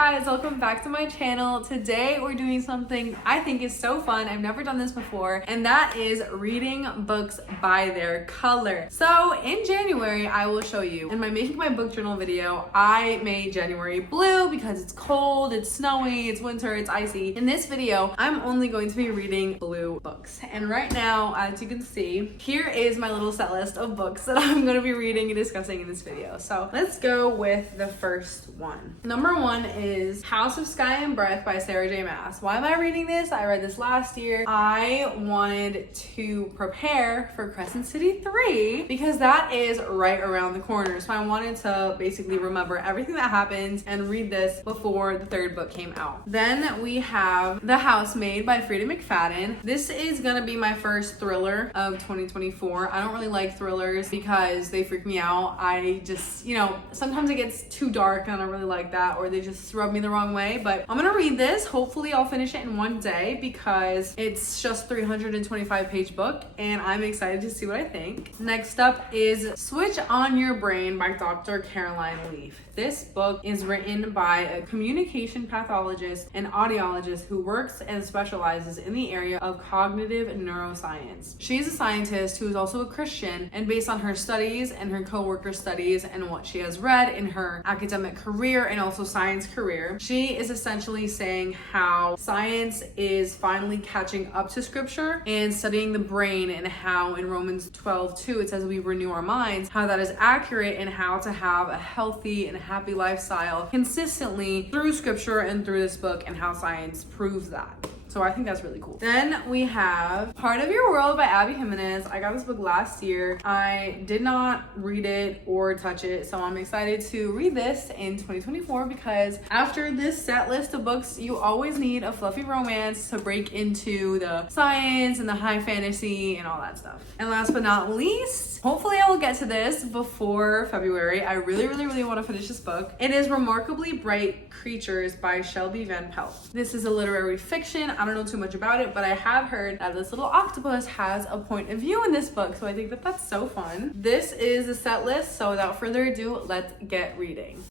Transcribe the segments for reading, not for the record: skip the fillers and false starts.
guys, welcome back to my channel. Today we're doing something I think is so fun. I've never done this before, and that is reading books by their color. So in January, I will show you. In my making my book journal video, I made January blue because it's cold, it's snowy, it's winter, it's icy. In this video, I'm only going to be reading blue books. And right now, as you can see, here is my little set list of books that I'm going to be reading and discussing in this video. So let's go with the first one. Number one is House of Sky and Breath by Sarah J. Maas. Why am I reading this? I read this last year. I wanted to prepare for Crescent City 3 because that is right around the corner. So I wanted to basically remember everything that happens and read this before the third book came out. Then we have The Housemaid by Frida McFadden. This is gonna be my first thriller of 2024. I don't really like thrillers because they freak me out. I just, sometimes it gets too dark and I don't really like that, or they just rub me the wrong way. But I'm gonna read this. Hopefully I'll finish it in one day because it's just 325-page book and I'm excited to see what I think. Next up is Switch on Your Brain by Dr. Caroline Leaf. This book is written by a communication pathologist and audiologist who works and specializes in the area of cognitive neuroscience. She is a scientist who is also a Christian, and based on her studies and her co-worker studies and what she has read in her academic career and also science career, she is essentially saying how science is finally catching up to scripture and studying the brain, and how in Romans 12:2 it says we renew our minds, how that is accurate, and how to have a healthy and happy lifestyle consistently through scripture and through this book, and how science proves that. So I think that's really cool. Then we have Part of Your World by Abby Jimenez. I got this book last year. I did not read it or touch it, so I'm excited to read this in 2024 because after this set list of books, you always need a fluffy romance to break into the science and the high fantasy and all that stuff. And last but not least, hopefully I will get to this before February. I really want to finish this book. It is Remarkably Bright Creatures by Shelby Van Pelt. This is a literary fiction. I don't know too much about it, but I have heard that this little octopus has a point of view in this book, so I think that that's so fun. This is the set list, so without further ado, let's get reading.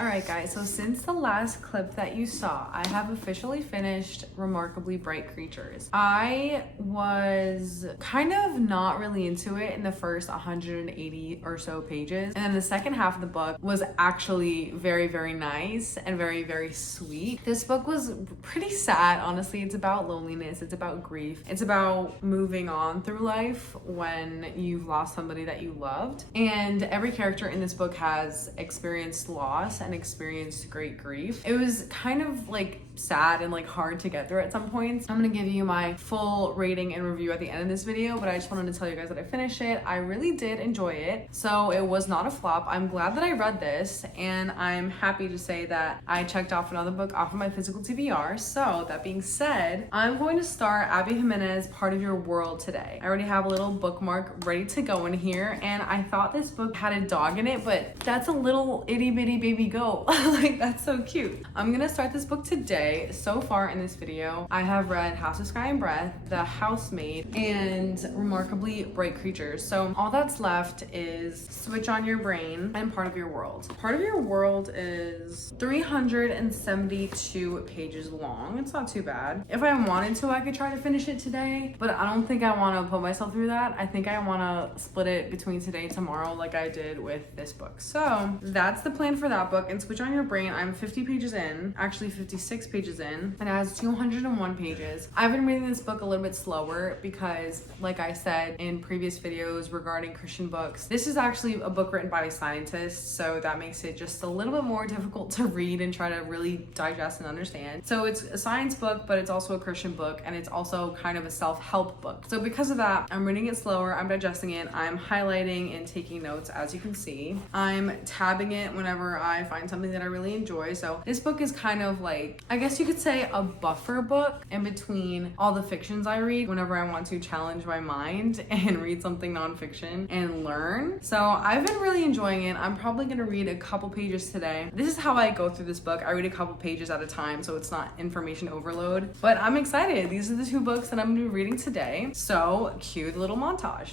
Alright guys, so since the last clip that you saw, I have officially finished Remarkably Bright Creatures. I was kind of not really into it in the first 180 or so pages, and then the second half of the book was actually very nice and very sweet. This book was pretty sad, honestly. It's about loneliness, it's about grief, it's about moving on through life when you've lost somebody that you loved, and every character in this book has experienced loss and experienced great grief. It was kind of like sad and like hard to get through at some points. I'm gonna give you my full rating and review at the end of this video, but I just wanted to tell you guys that I finished it. I really did enjoy it, so it was not a flop. I'm glad that I read this, and I'm happy to say that I checked off another book off of my physical TBR. So that being said, I'm going to start Abby Jimenez Part of Your World today. I already have a little bookmark ready to go in here, and I thought this book had a dog in it, but that's a little itty bitty baby goat. Like, that's so cute. I'm gonna start this book today. So far in this video, I have read House of Sky and Breath, The Housemaid, and Remarkably Bright Creatures. So all that's left is Switch on Your Brain and Part of Your World. Part of Your World is 372 pages long. It's not too bad. If I wanted to, I could try to finish it today, but I don't think I want to put myself through that. I think I want to split it between today and tomorrow like I did with this book. So that's the plan for that book. It's Switch on Your Brain. I'm 50 pages in, actually 56 pages in, and it has 201 pages. I've been reading this book a little bit slower because, like I said in previous videos regarding Christian books, this is actually a book written by a scientist, so that makes it just a little bit more difficult to read and try to really digest and understand. So it's a science book, but it's also a Christian book, and it's also kind of a self-help book. So because of that, I'm reading it slower, I'm digesting it, I'm highlighting and taking notes, as you can see. I'm tabbing it whenever I find something that I really enjoy. So this book is kind of like, I guess you could say, a buffer book in between all the fictions I read whenever I want to challenge my mind and read something nonfiction and learn. So I've been really enjoying it. I'm probably gonna read a couple pages today. This is how I go through this book. I read a couple pages at a time, so it's not information overload, but I'm excited. These are the two books that I'm gonna be reading today. So cue the little montage.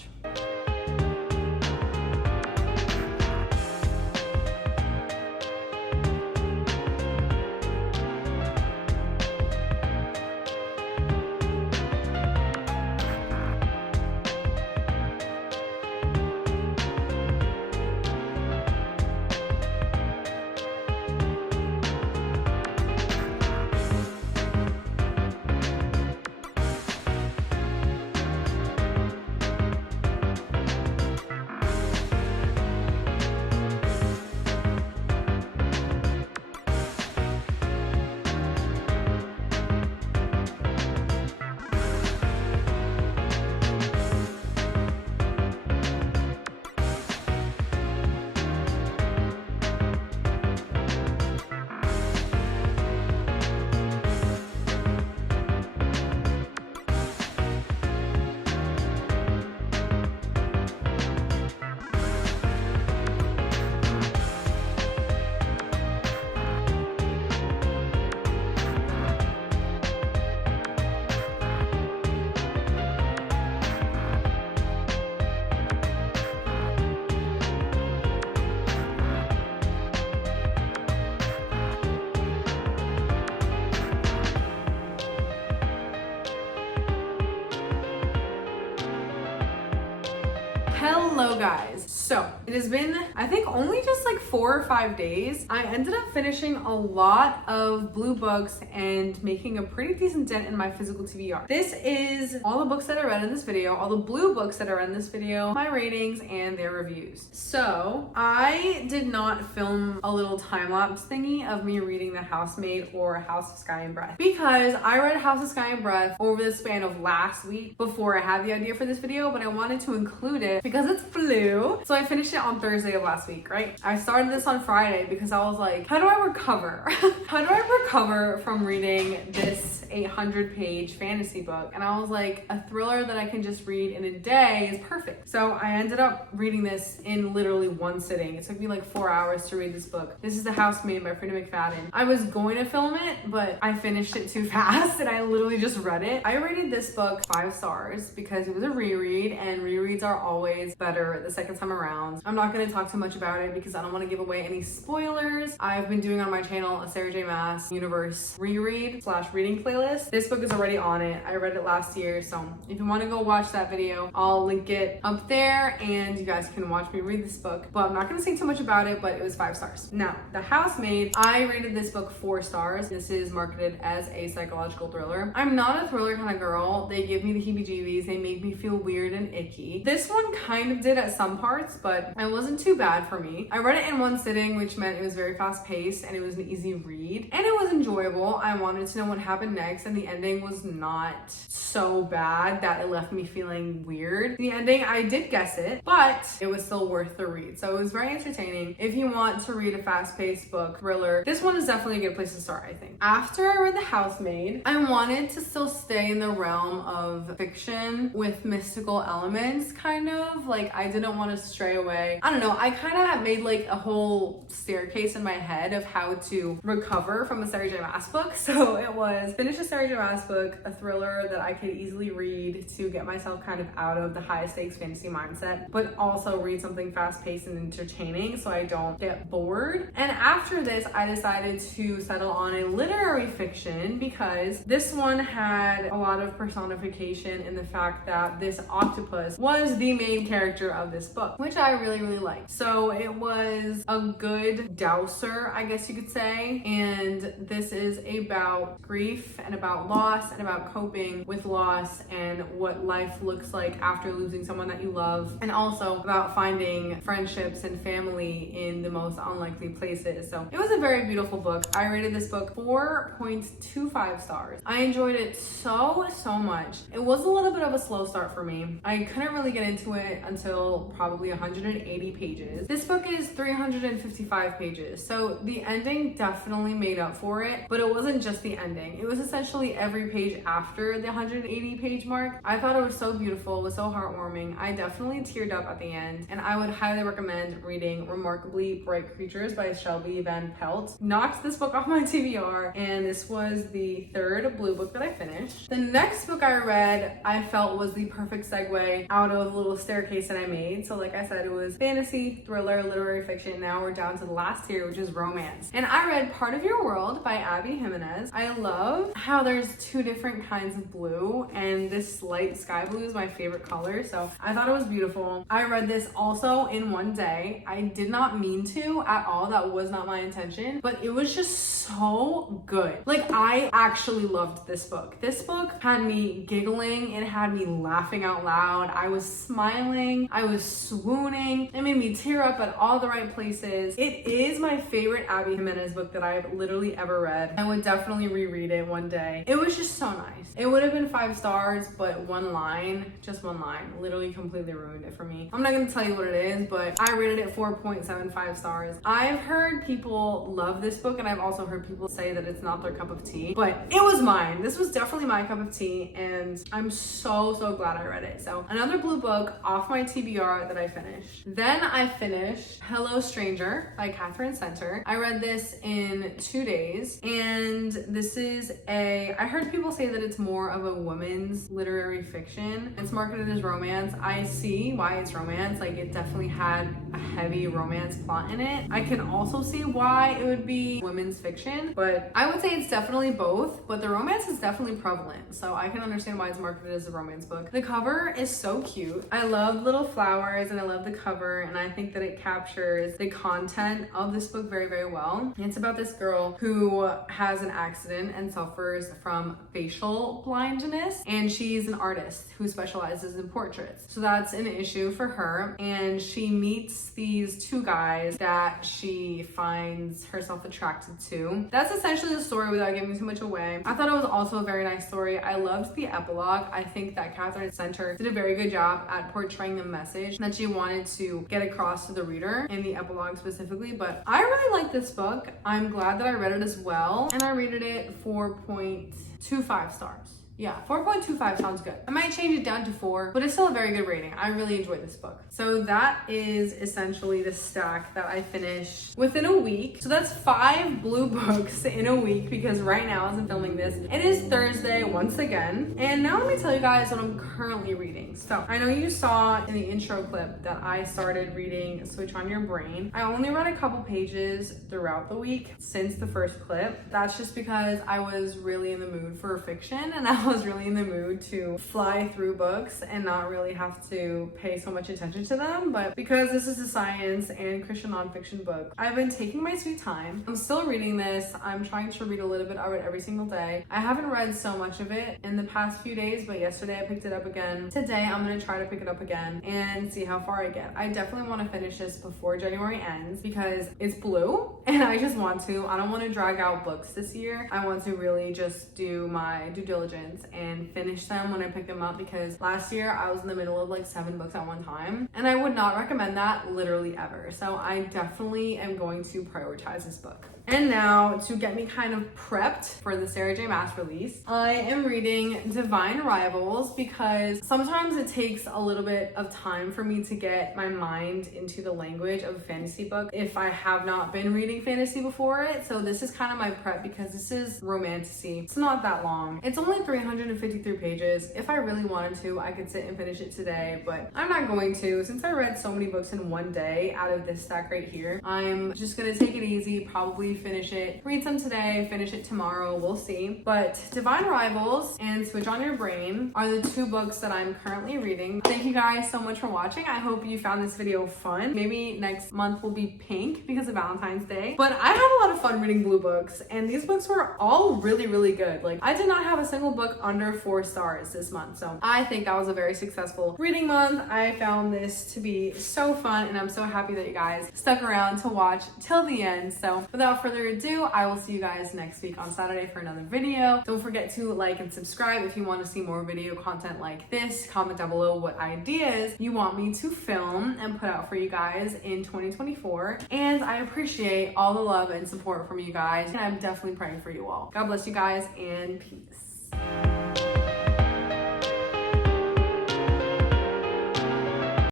Hello guys. So it has been, I think, only just like 4 or 5 days. I ended up finishing a lot of blue books and making a pretty decent dent in my physical TBR. This is all the books that I read in this video, all the blue books that I read in this video, my ratings and their reviews. So I did not film a little time-lapse thingy of me reading The Housemaid or House of Sky and Breath because I read House of Sky and Breath over the span of last week before I had the idea for this video, but I wanted to include it because it's blue. So I finished it on Thursday of last week, right? I started this on Friday because I was like, how do I recover? How do I recover from reading this 800-page fantasy book? And I was like, a thriller that I can just read in a day is perfect. So I ended up reading this in literally one sitting. It took me like 4 hours to read this book. This is The Housemaid by Freida McFadden. I was going to film it, but I finished it too fast and I literally just read it. I rated this book 5 stars because it was a reread, and rereads are always better the second time around. I'm not going to talk too much about it because I don't want to give away any spoilers. I've been doing on my channel a Sarah J. Maas universe reread / reading playlist. This book is already on it. I read it last year, so if you want to go watch that video, I'll link it up there and you guys can watch me read this book. But I'm not going to say too much about it, but it was 5 stars. Now, The Housemaid, I rated this book 4 stars. This is marketed as a psychological thriller. I'm not a thriller kind of girl. They give me the heebie-jeebies. They make me feel weird and icky. This one kind of did at some parts, but it wasn't too bad for me. I read it in one sitting, which meant it was very fast-paced and it was an easy read, and it was enjoyable. I wanted to know what happened next, and the ending was not so bad that it left me feeling weird. The ending, I did guess it, but it was still worth the read. So it was very entertaining. If you want to read a fast-paced book, thriller, this one is definitely a good place to start, I think. After I read The Housemaid, I wanted to still stay in the realm of fiction with mystical elements, kind of. Like, I didn't want to stray away. I don't know, I kind of made like a whole staircase in my head of how to recover from a Sarah J. Maas book. So it was finish a Sarah J. Maas book, a thriller that I could easily read to get myself kind of out of the high stakes fantasy mindset, but also read something fast paced and entertaining so I don't get bored. And after this, I decided to settle on a literary fiction because this one had a lot of personification in the fact that this octopus was the main main character of this book, which I really, really liked. So it was a good dowser, I guess you could say. And this is about grief and about loss and about coping with loss and what life looks like after losing someone that you love, and also about finding friendships and family in the most unlikely places. So it was a very beautiful book. I rated this book 4.25 stars. I enjoyed it so much. It was a little bit of a slow start for me. I couldn't really get into it until probably 180 pages. This book is 355 pages, so the ending definitely made up for it, but it wasn't just the ending. It was essentially every page after the 180 page mark. I thought it was so beautiful, it was so heartwarming. I definitely teared up at the end, and I would highly recommend reading Remarkably Bright Creatures by Shelby Van Pelt. Knocked this book off my TBR, and this was the third blue book that I finished. The next book I read, I felt was the perfect segue out of the little staircase that I made. So like I said, it was fantasy, thriller, literary fiction. Now we're down to the last tier, which is romance. And I read Part of Your World by Abby Jimenez. I love how there's two different kinds of blue, and this light sky blue is my favorite color, so I thought it was beautiful. I read this also in one day. I did not mean to at all. That was not my intention, but it was just so good. Like, I actually loved this book. This book had me giggling. It had me laughing out loud. I was smiling. I was swooning. It made me tear up at all the right places. It is my favorite Abby Jimenez book that I've literally ever read. I would definitely reread it one day. It was just so nice. It would have been 5 stars, but one line, just one line, literally completely ruined it for me. I'm not gonna tell you what it is, but I rated it 4.75 stars. I've heard people love this book, and I've also heard people say that it's not their cup of tea, but it was mine. This was definitely my cup of tea, and I'm so glad I read it. So another blue book off my TBR that I finished. Then I finished Hello Stranger by Catherine Center. I read this in 2 days, and this is I heard people say that it's more of a woman's literary fiction. It's marketed as romance. I see why it's romance. Like, it definitely had a heavy romance plot in it. I can also see why it would be women's fiction, but I would say it's definitely both, but the romance is definitely prevalent, so I can understand why it's marketed as a romance book. The cover is so cute. I love little flowers, and I love the cover, and I think that it captures the content of this book very well. It's about this girl who has an accident and suffers from facial blindness, and she's an artist who specializes in portraits. So that's an issue for her, and she meets these 2 guys that she finds herself attracted to. That's essentially the story without giving too much away. I thought it was also a very nice story. I loved the epilogue. I think that Catherine Center did a very good job at portraying the message that she wanted to get across to the reader in the epilogue specifically, but I really like this book. I'm glad that I read it as well, and I rated it 4.25 stars. Yeah, 4.25 sounds good. I might change it down to 4, but it's still a very good rating. I really enjoyed this book. So that is essentially the stack that I finished within a week. So that's 5 blue books in a week, because right now as I'm filming this, it is Thursday once again. And now let me tell you guys what I'm currently reading. So I know you saw in the intro clip that I started reading Switch on Your Brain. I only read a couple pages throughout the week since the first clip. That's just because I was really in the mood for fiction, and I was really in the mood to fly through books and not really have to pay so much attention to them. But because this is a science and Christian nonfiction book, I've been taking my sweet time. I'm still reading this. I'm trying to read a little bit of it every single day. I haven't read so much of it in the past few days, but yesterday I picked it up again. Today I'm going to try to pick it up again and see how far I get. I definitely want to finish this before January ends, because it's blue and I just want to. I don't want to drag out books this year. I want to really just do my due diligence and finish them when I pick them up, because last year I was in the middle of like 7 books at one time, and I would not recommend that literally ever. So I definitely am going to prioritize this book. And now, to get me kind of prepped for the Sarah J. Maas release, I am reading Divine Rivals, because sometimes it takes a little bit of time for me to get my mind into the language of a fantasy book if I have not been reading fantasy before it. So this is kind of my prep, because this is romantasy. It's not that long. It's only 353 pages. If I really wanted to, I could sit and finish it today, but I'm not going to. Since I read so many books in one day out of this stack right here, I'm just gonna take it easy, probably finish it, read some today, finish it tomorrow, we'll see. But Divine Rivals and Switch on Your Brain are the two books that I'm currently reading. Thank you guys so much for watching. I hope you found this video fun. Maybe next month will be pink because of Valentine's Day. But I had a lot of fun reading blue books, and these books were all really, really good. Like, I did not have a single book under 4 stars this month. So I think that was a very successful reading month. I found this to be so fun, and I'm so happy that you guys stuck around to watch till the end. So without further ado, I will see you guys next week on Saturday for another video. Don't forget to like and subscribe if you want to see more video content like this. Comment down below what ideas you want me to film and put out for you guys in 2024. And I appreciate all the love and support from you guys, and I'm definitely praying for you all. God bless you guys, and peace.